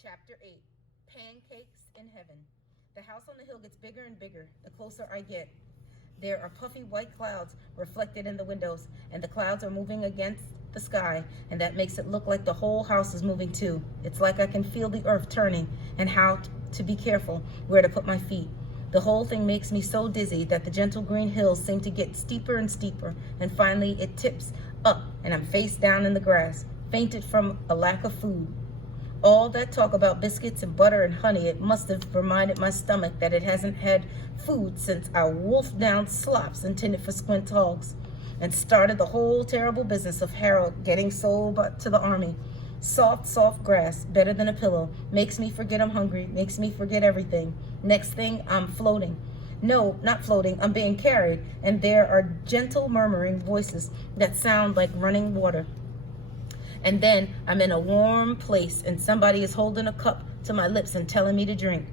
Chapter 8, Pancakes in Heaven. The house on the hill gets bigger and bigger the closer I get. There are puffy white clouds reflected in the windows, and the clouds are moving against the sky, and that makes it look like the whole house is moving too. It's like I can feel the earth turning and how to be careful where to put my feet. The whole thing makes me so dizzy that the gentle green hills seem to get steeper and steeper, and finally it tips up and I'm face down in the grass, fainted from a lack of food. All that talk about biscuits and butter and honey, it must have reminded my stomach that it hasn't had food since I wolfed down slops intended for squint hogs and started the whole terrible business of Harold getting sold to the army. Soft, soft grass, better than a pillow, makes me forget I'm hungry, makes me forget everything. Next thing, I'm floating. No, not floating, I'm being carried, and there are gentle murmuring voices that sound like running water. And then I'm in a warm place and somebody is holding a cup to my lips and telling me to drink.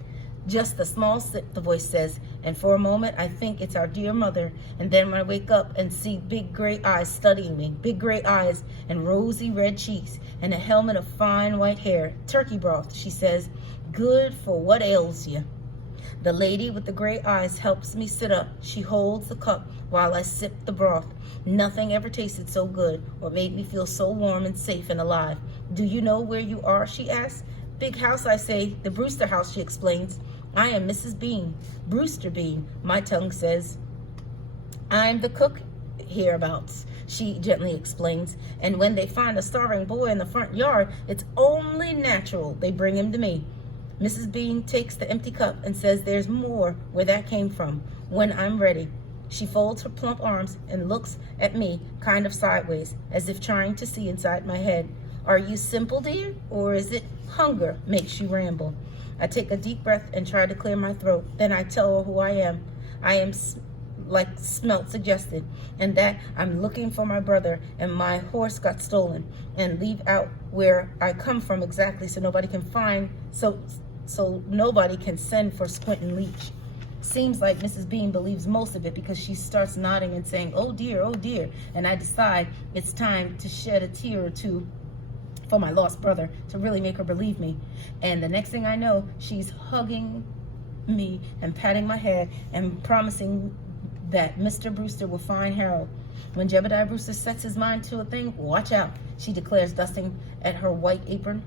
Just a small sip, the voice says, and for a moment I think it's our dear mother, and then when I wake up and see big gray eyes studying me, big gray eyes and rosy red cheeks and a helmet of fine white hair. Turkey broth, she says, good for what ails you. The lady with the gray eyes helps me sit up. She holds the cup while I sip the broth. Nothing ever tasted so good or made me feel so warm and safe and alive. Do you know where you are, she asks. Big house, I say. The Brewster house, she explains. I am Mrs. Bean. Brewster Bean, my tongue says. I'm the cook hereabouts, she gently explains. And when they find a starving boy in the front yard, it's only natural they bring him to me. Mrs. Bean takes the empty cup and says there's more where that came from when I'm ready. She folds her plump arms and looks at me kind of sideways, as if trying to see inside my head. Are you simple, dear, or is it hunger makes you ramble? I take a deep breath and try to clear my throat. Then I tell her who I am. I am like Smelt suggested, and that I'm looking for my brother and my horse got stolen, and leave out where I come from exactly so nobody can find, so nobody can send for Squint and Leach. Seems like Mrs. Bean believes most of it because she starts nodding and saying, oh dear, and I decide it's time to shed a tear or two for my lost brother to really make her believe me. And the next thing I know, she's hugging me and patting my head and promising that Mr. Brewster will find Harold. When Jebediah Brewster sets his mind to a thing, watch out, she declares, dusting at her white apron.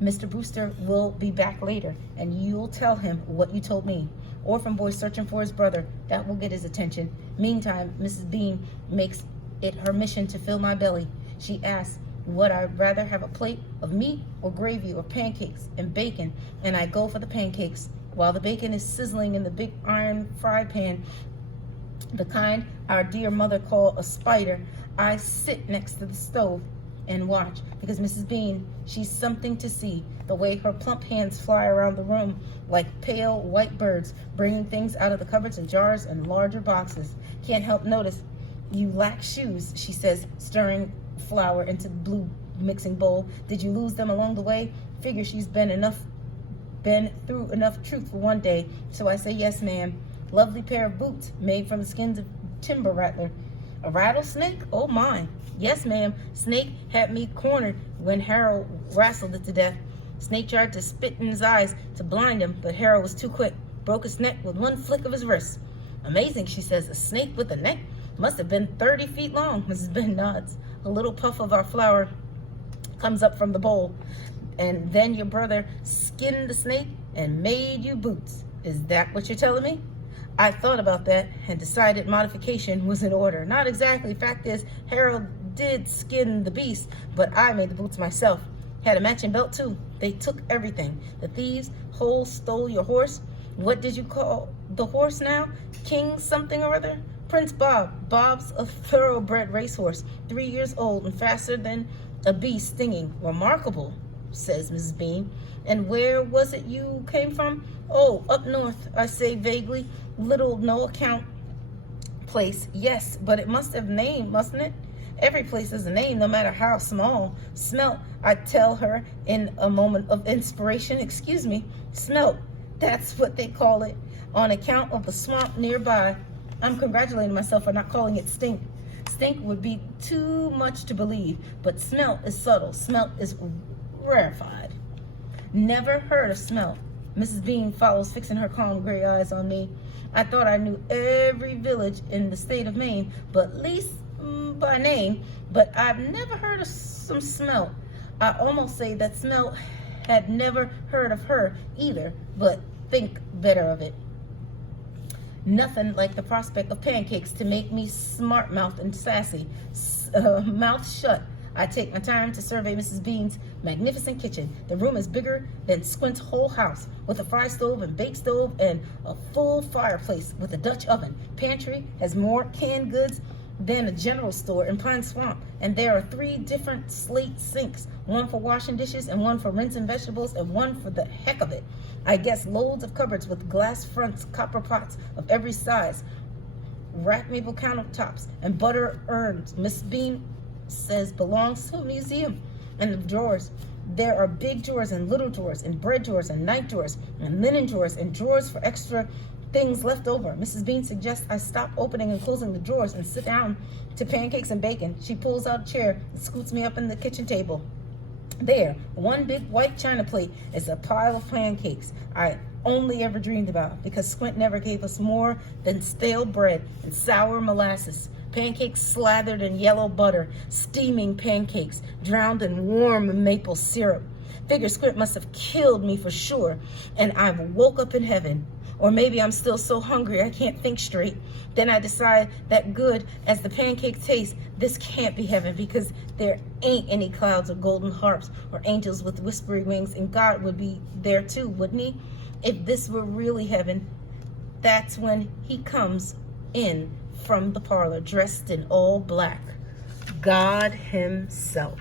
Mr. Brewster will be back later, and you'll tell him what you told me. Orphan boy searching for his brother, that will get his attention. Meantime, Mrs. Bean makes it her mission to fill my belly. She asks, would I rather have a plate of meat or gravy or pancakes and bacon, and I go for the pancakes. While the bacon is sizzling in the big iron fry pan, the kind our dear mother called a spider, I sit next to the stove and watch, because Mrs. Bean, she's something to see. The way her plump hands fly around the room like pale white birds, bringing things out of the cupboards and jars and larger boxes. Can't help notice you lack shoes, she says, stirring flour into the blue mixing bowl. Did you lose them along the way? Figure she's been through enough truth for one day. So I say, yes, ma'am. Lovely pair of boots made from the skins of timber rattler. A rattlesnake? Oh my. Yes, ma'am. Snake had me cornered when Harold wrestled it to death. Snake tried to spit in his eyes to blind him, but Harold was too quick. Broke his neck with one flick of his wrist. Amazing, she says. A snake with a neck? Must have been 30 feet long. Mrs. Ben nods. A little puff of our flour comes up from the bowl. And then your brother skinned the snake and made you boots. Is that what you're telling me? I thought about that and decided modification was in order. Not exactly. Fact is, Harold did skin the beast, but I made the boots myself. Had a matching belt too. They took everything. The thieves stole your horse. What did you call the horse now? King something or other? Prince Bob. Bob's a thoroughbred racehorse, 3 years old and faster than a bee stinging. Remarkable, says Mrs. Bean. And where was it you came from? Oh, up north, I say vaguely. Little no-account place. Yes, but it must have name, mustn't it? Every place has a name, no matter how small. Smelt, I tell her in a moment of inspiration. Excuse me, Smelt. That's what they call it, on account of the swamp nearby. I'm congratulating myself for not calling it stink. Stink would be too much to believe, but smelt is subtle. Smelt is rarefied. Never heard of smell. Mrs. Bean follows, fixing her calm gray eyes on me. I thought I knew every village in the state of Maine, but at least by name, but I've never heard of some smell. I almost say that Smell had never heard of her either, but think better of it. Nothing like the prospect of pancakes to make me smart-mouthed and sassy. Mouth shut, I take my time to survey Mrs. Bean's magnificent kitchen. The room is bigger than Squint's whole house, with a fry stove and bake stove and a full fireplace with a Dutch oven. Pantry has more canned goods than a general store in Pine Swamp, and there are 3 different slate sinks, one for washing dishes and one for rinsing vegetables and one for the heck of it. I guess loads of cupboards with glass fronts, copper pots of every size, rack maple countertops, and butter urns. Miss Bean says belongs to a museum. And the drawers, there are big drawers and little drawers and bread drawers and knife drawers and linen drawers and drawers for extra things left over. Mrs. Bean suggests I stop opening and closing the drawers and sit down to pancakes and bacon. She pulls out a chair and scoots me up in the kitchen table. There, one big white china plate is a pile of pancakes I only ever dreamed about, because Squint never gave us more than stale bread and sour molasses. Pancakes slathered in yellow butter, steaming pancakes drowned in warm maple syrup. Figure Squint must have killed me for sure, and I woke up in heaven. Or maybe I'm still so hungry I can't think straight. Then I decide that good as the pancake tastes, this can't be heaven, because there ain't any clouds or golden harps or angels with whispering wings, and God would be there too, wouldn't he? If this were really heaven, that's when he comes in from the parlor dressed in all black. God himself.